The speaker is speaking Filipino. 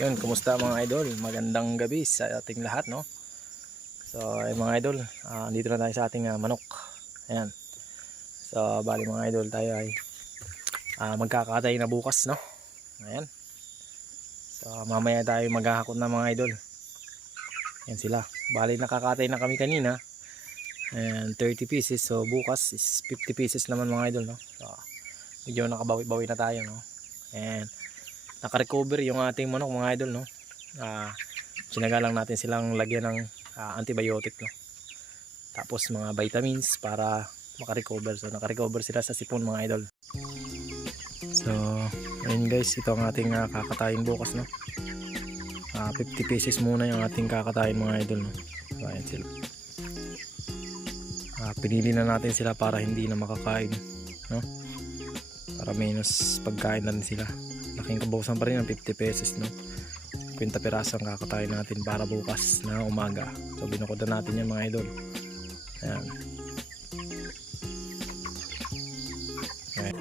Ayun, kumusta mga idol? Magandang gabi sa ating lahat, no? So, ay mga idol, dito na tayo sa ating manok. Ayan. So, bali mga idol, tayo ay magkakatay na bukas, no? Ayan. So, mamaya tayo maghahakot na mga idol. Ayan sila. Bali nakakatay na kami kanina. And 30 pieces. So, bukas is 50 pieces naman mga idol, no? So, medyo nakabawi-bawi na tayo, no? And naka-recover yung ating manok mga idol, no? Sinaga lang natin silang lagyan ng antibiotic, no? Tapos mga vitamins para maka-recover. So naka-recover sila sa sipon mga idol. So ayun guys, ito ang ating kakatayin bukas, no? 50 pieces muna yung ating kakatayin mga idol, no? So ayan sila. Pinili na natin sila para hindi na makakain, no? Para menos pagkain na rin sila. Laking kabawasan pa rin ng 50 pesos, no? 50 piraso ang kakatayin natin para bukas na umaga. So binukod na natin yan mga idol. Ayan. Ayan.